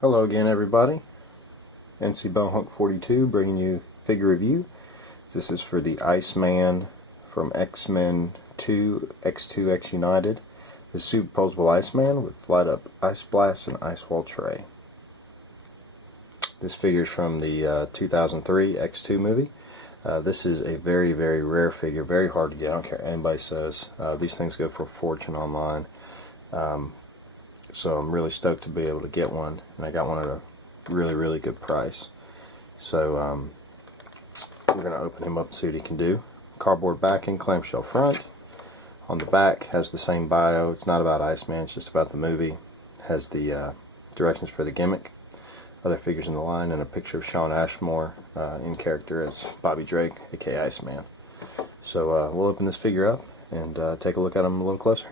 Hello again, everybody. NC Bowhunk 42 bringing you figure review. This is for the Iceman from X-Men 2 X2 X United, the superposable Iceman with light up ice blast and ice wall tray. This figure is from the 2003 X2 movie. This is a very, very rare figure, very hard to get. I don't care what anybody says. These things go for a fortune online. So I'm really stoked to be able to get one, and I got one at a really, really good price. So we're going to open him up and see what he can do. Cardboard backing, clamshell front. On the back has the same bio. It's not about Iceman, it's just about the movie. Has the directions for the gimmick, other figures in the line, and a picture of Shawn Ashmore in character as Bobby Drake, aka Iceman. So we'll open this figure up and take a look at him a little closer.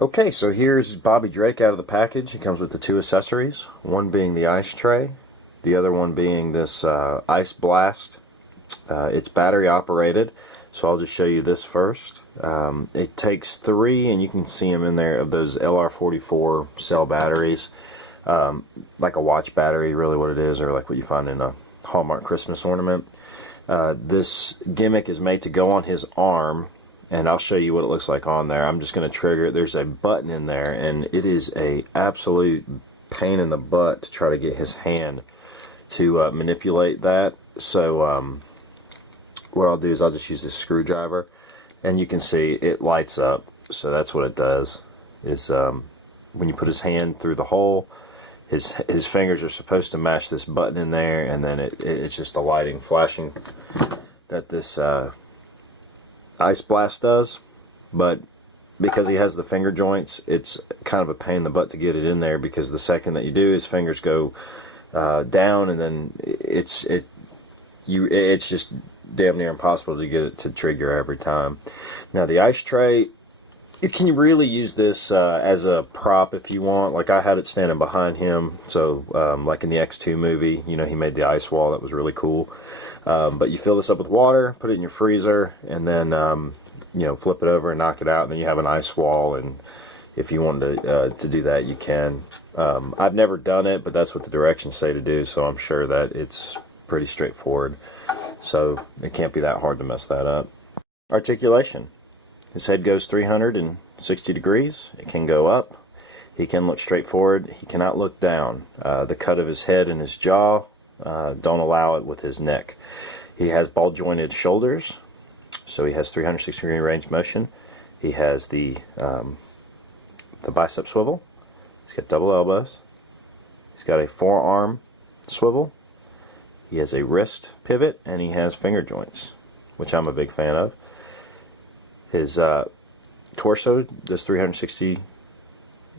Okay, so here's Bobby Drake out of the package. He comes with the two accessories, one being the ice tray, the other one being this ice blast. It's battery operated, so I'll just show you this first. It takes 3, and you can see them in there, of those LR44 cell batteries, like a watch battery, really what it is, or like what you find in a Hallmark Christmas ornament. This gimmick is made to go on his arm, and I'll show you what it looks like on there. I'm just going to trigger it. There's a button in there, and it is a absolute pain in the butt to try to get his hand to manipulate that. So what I'll do is I'll just use this screwdriver, and you can see it lights up. So that's what it does, is when you put his hand through the hole, his fingers are supposed to match this button in there, and then it's just the lighting flashing that this ice blast does. But because he has the finger joints, it's kind of a pain in the butt to get it in there, because the second that you do, his fingers go down, and then it's just damn near impossible to get it to trigger every time. Now the ice tray, you can really use this as a prop if you want. Like I had it standing behind him, so like in the X2 movie, you know, he made the ice wall. That was really cool. But you fill this up with water, put it in your freezer, and then you know, flip it over and knock it out, and then you have an ice wall. And if you wanted to do that, you can. I've never done it, but that's what the directions say to do, so I'm sure that it's pretty straightforward. So it can't be that hard to mess that up. Articulation. His head goes 360 degrees. It can go up. He can look straight forward. He cannot look down. The cut of his head and his jaw don't allow it with his neck. He has ball jointed shoulders, so he has 360 degree range motion. He has the bicep swivel. He's got double elbows. He's got a forearm swivel. He has a wrist pivot, and he has finger joints, which I'm a big fan of. His torso does 360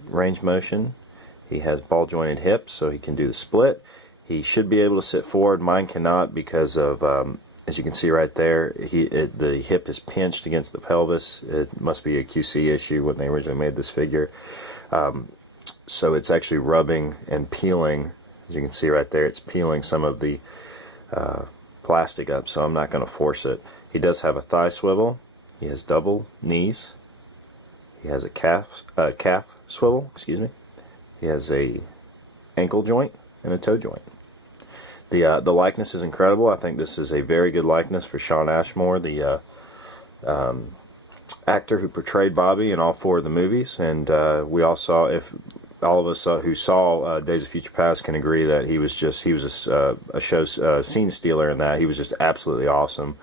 range motion. He has ball jointed hips, so he can do the split. He should be able to sit forward. Mine cannot, because of, as you can see right there, the hip is pinched against the pelvis. It must be a QC issue when they originally made this figure. So it's actually rubbing and peeling. As you can see right there, it's peeling some of the plastic up, so I'm not going to force it. He does have a thigh swivel. He has double knees. He has a calf swivel, excuse me. He has a ankle joint and a toe joint. The likeness is incredible. I think this is a very good likeness for Shawn Ashmore, the actor who portrayed Bobby in all 4 of the movies. And we all saw, if all of us who saw Days of Future Past can agree, that he was a show scene stealer in that. He was just absolutely awesome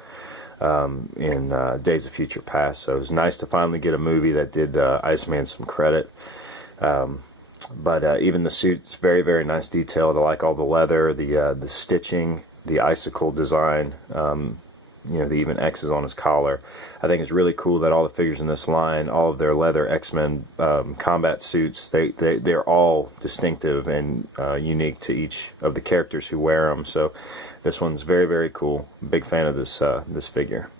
in Days of Future Past. So it was nice to finally get a movie that did Iceman some credit. But even the suit's very, very nice detailed. I like all the leather, the stitching, the icicle design, you know, the even X's on his collar. I think it's really cool that all the figures in this line, all of their leather X-Men combat suits, they're all distinctive and unique to each of the characters who wear them. So this one's very, very cool. Big fan of this figure.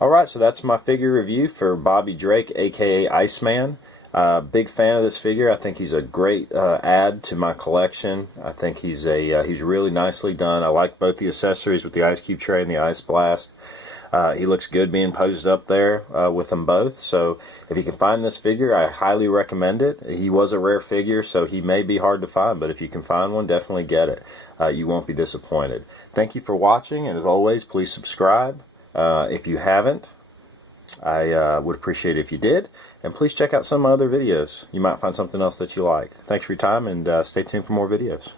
Alright, so that's my figure review for Bobby Drake, aka Iceman. Big fan of this figure. I think he's a great add to my collection. I think he's really nicely done. I like both the accessories with the ice cube tray and the ice blast. He looks good being posed up there with them both. So if you can find this figure, I highly recommend it. He was a rare figure, so he may be hard to find, but if you can find one, definitely get it. You won't be disappointed. Thank you for watching, and as always, please subscribe. If you haven't, I would appreciate it if you did, and please check out some other videos. You might find something else that you like. Thanks for your time, and stay tuned for more videos.